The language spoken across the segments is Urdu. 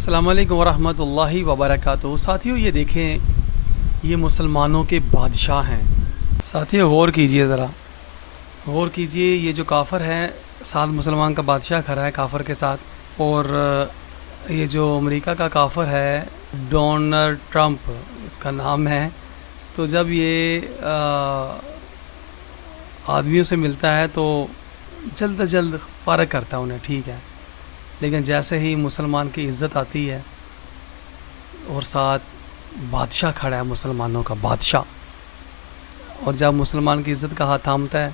السلام علیکم ورحمۃ اللہ وبرکاتہ۔ ساتھیوں یہ دیکھیں، یہ مسلمانوں کے بادشاہ ہیں۔ ساتھیوں غور کیجئے، ذرا غور کیجئے، یہ جو کافر ہے ساتھ مسلمان کا بادشاہ کھڑا ہے کافر کے ساتھ، اور یہ جو امریکہ کا کافر ہے ڈونلڈ ٹرمپ اس کا نام ہے۔ تو جب یہ آدمیوں سے ملتا ہے تو جلد از جلد فارغ کرتا ہے انہیں، ٹھیک ہے، لیکن جیسے ہی مسلمان کی عزت آتی ہے اور ساتھ بادشاہ کھڑا ہے مسلمانوں کا بادشاہ، اور جب مسلمان کی عزت کا ہاتھ تھامتا ہے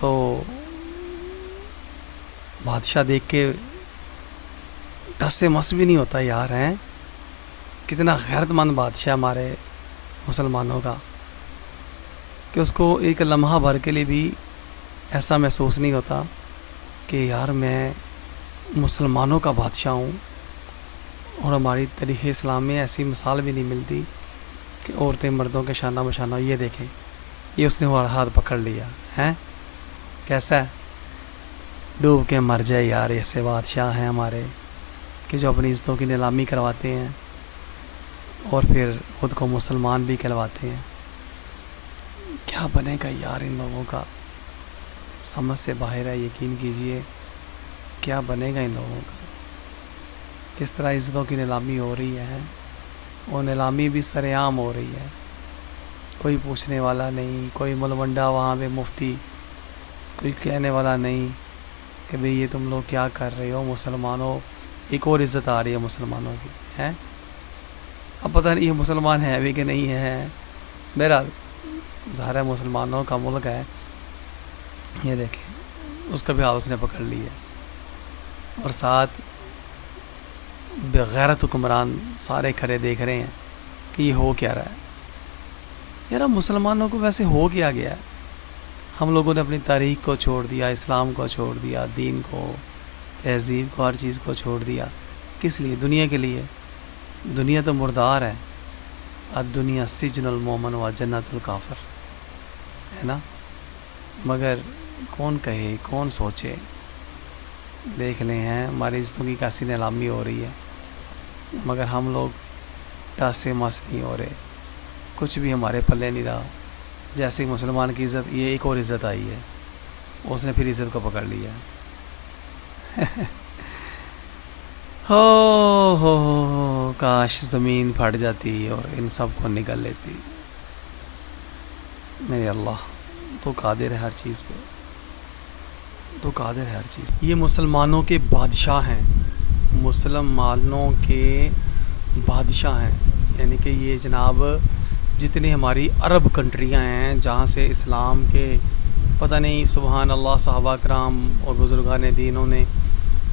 تو بادشاہ دیکھ کے ٹس سے مس بھی نہیں ہوتا، یار ہیں کتنا غیرت مند بادشاہ ہمارے مسلمانوں کا، کہ اس کو ایک لمحہ بھر کے لیے بھی ایسا محسوس نہیں ہوتا کہ یار میں مسلمانوں کا بادشاہ ہوں۔ اور ہماری تاریخ اسلام میں ایسی مثال بھی نہیں ملتی کہ عورتیں مردوں کے شانہ بشانہ۔ یہ دیکھیں، یہ اس نے ہاتھ پکڑ لیا ہے، کیسا ہے، ڈوب کے مر جائے یار۔ ایسے بادشاہ ہیں ہمارے کہ جو اپنی عزتوں کی نیلامی کرواتے ہیں اور پھر خود کو مسلمان بھی کہلواتے ہیں۔ کیا بنے گا یار ان لوگوں کا، سمجھ سے باہر ہے، یقین کیجئے کیا بنے گا ان لوگوں کا۔ کس طرح عزتوں کی نیلامی ہو رہی ہے، اور نیلامی بھی سر عام ہو رہی ہے، کوئی پوچھنے والا نہیں، کوئی ملوڈا وہاں پہ مفتی، کوئی کہنے والا نہیں کہ بھئی یہ تم لوگ کیا کر رہے ہو مسلمانوں۔ ایک اور عزت آ رہی ہے مسلمانوں کی ہے، اب پتہ نہیں یہ مسلمان ہے بھی کہ نہیں ہے، بہرحال ظاہر ہے مسلمانوں کا ملک ہے۔ یہ دیکھیں اس کا بھی ہاتھ اس نے پکڑ لیا، اور ساتھ بغیرت حکمران سارے کھڑے دیکھ رہے ہیں کہ یہ ہو کیا رہا ہے۔ یار مسلمانوں کو ویسے ہو کیا گیا ہے؟ ہم لوگوں نے اپنی تاریخ کو چھوڑ دیا، اسلام کو چھوڑ دیا، دین کو، تہذیب کو، ہر چیز کو چھوڑ دیا، کس لیے؟ دنیا کے لیے۔ دنیا تو مردار ہے، الدنیا سجن المومن و جنت الکافر، ہے نا؟ مگر کون کہے، کون سوچے؟ دیکھ لیں ہیں ہماری عزتوں کی کیسی نیلامی ہو رہی ہے، مگر ہم لوگ ٹس سے مس نہیں ہو رہے، کچھ بھی ہمارے پلے نہیں رہا۔ جیسے مسلمان کی عزت، یہ ایک اور عزت آئی ہے، اس نے پھر عزت کو پکڑ لیا۔ ہو کاش زمین پھٹ جاتی اور ان سب کو نگل لیتی۔ میرے اللہ، تو قادر ہے ہر چیز پہ، تو قادر ہے ہر چیز پہ۔ یہ مسلمانوں کے بادشاہ ہیں، مسلمانوں کے بادشاہ ہیں، یعنی کہ یہ جناب جتنی ہماری عرب کنٹریاں ہیں جہاں سے اسلام کے پتہ نہیں سبحان اللہ صحابہ کرام اور بزرگان دینوں نے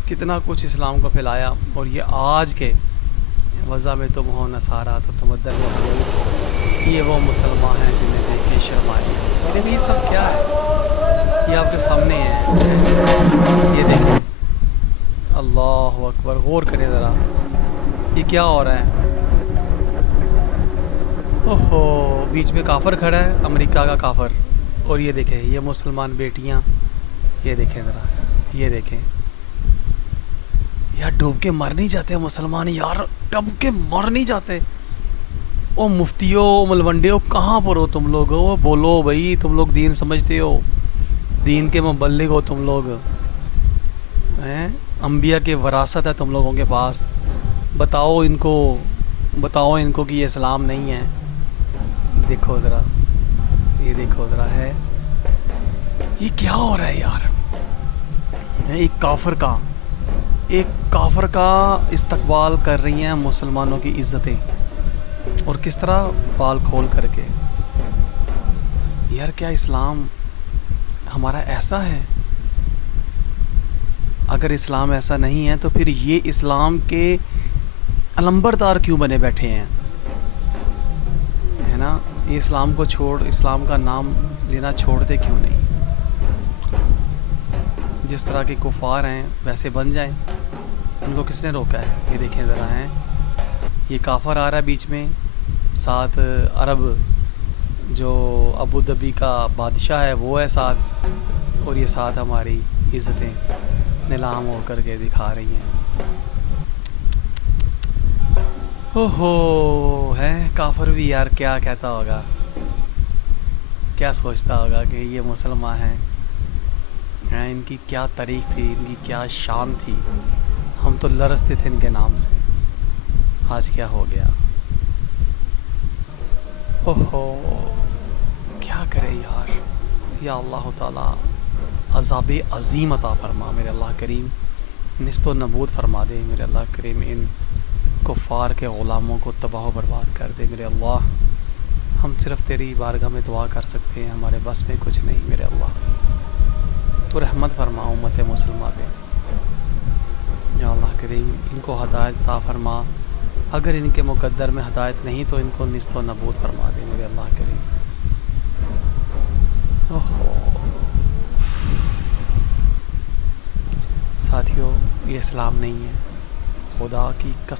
کتنا کچھ اسلام کو پھیلایا، اور یہ آج کے وضع میں تم ہو نصارہ تو تمدن و حنوط، یہ وہ مسلمان ہیں جنہیں دیکھ کے شرمائے۔ لیکن یہ سب کیا ہے؟ یہ آپ کے سامنے ہے، یہ دیکھیں، اللہ اکبر، غور کریں ذرا، یہ کیا ہو رہا ہے؟ اوہو، بیچ میں کافر کھڑا ہے، امریکہ کا کافر، اور یہ دیکھیں یہ مسلمان بیٹیاں، یہ دیکھیں ذرا، یہ دیکھیں یار، ڈوب کے مر نہیں جاتے مسلمان، یار ڈوب کے مر نہیں جاتے۔ او مفتیوں، ملوڈیوں، کہاں پر ہو تم لوگ؟ او بولو بھائی، تم لوگ دین سمجھتے ہو، دین کے مبلغ ہو تم لوگ ہیں، انبیاء کے وراثت ہے تم لوگوں کے پاس، بتاؤ ان کو کہ یہ اسلام نہیں ہے۔ دیکھو ذرا، یہ دیکھو ذرا، ہے یہ کیا ہو رہا ہے یار؟ ایک کافر کا استقبال کر رہی ہیں مسلمانوں کی عزتیں، اور کس طرح بال کھول کر کے۔ یار کیا اسلام ہمارا ایسا ہے؟ اگر اسلام ایسا نہیں ہے تو پھر یہ اسلام کے علمبردار کیوں بنے بیٹھے ہیں، ہے نا؟ یہ اسلام کو چھوڑ، اسلام کا نام لینا چھوڑتے کیوں نہیں؟ جس طرح کے کفار ہیں ویسے بن جائیں، ان کو کس نے روکا ہے؟ یہ دیکھیں ذرا، ہیں یہ کافر آ رہا ہے بیچ میں، ساتھ عرب جو ابو ظبی کا بادشاہ ہے وہ ہے ساتھ، اور یہ ساتھ ہماری عزتیں نیلام ہو کر کے دکھا رہی ہیں۔ ہو ہے کافر بھی یار کیا کہتا ہوگا، کیا سوچتا ہوگا کہ یہ مسلمان ہیں، ان کی کیا تاریخ تھی، ان کی کیا شان تھی، ہم تو لرزتے تھے ان کے نام سے، آج کیا ہو گیا۔ اوہو کیا کرے یار، یا اللہ تعالیٰ عذاب عظیم عطا فرما میرے اللہ کریم، نست و نبود فرما دے میرے اللہ کریم، ان کفار کے غلاموں کو تباہ و برباد کر دے میرے اللہ۔ ہم صرف تیری بارگاہ میں دعا کر سکتے ہیں، ہمارے بس میں کچھ نہیں میرے اللہ، تو رحمت فرما امت مسلمہ پہ یا اللہ کریم، ان کو ہدایت عطا فرما، اگر ان کے مقدر میں ہدایت نہیں تو ان کو نست و نبود فرما دے میرے اللہ کریم۔ اوہو ساتھیو، یہ اسلام نہیں ہے، خدا کی قسم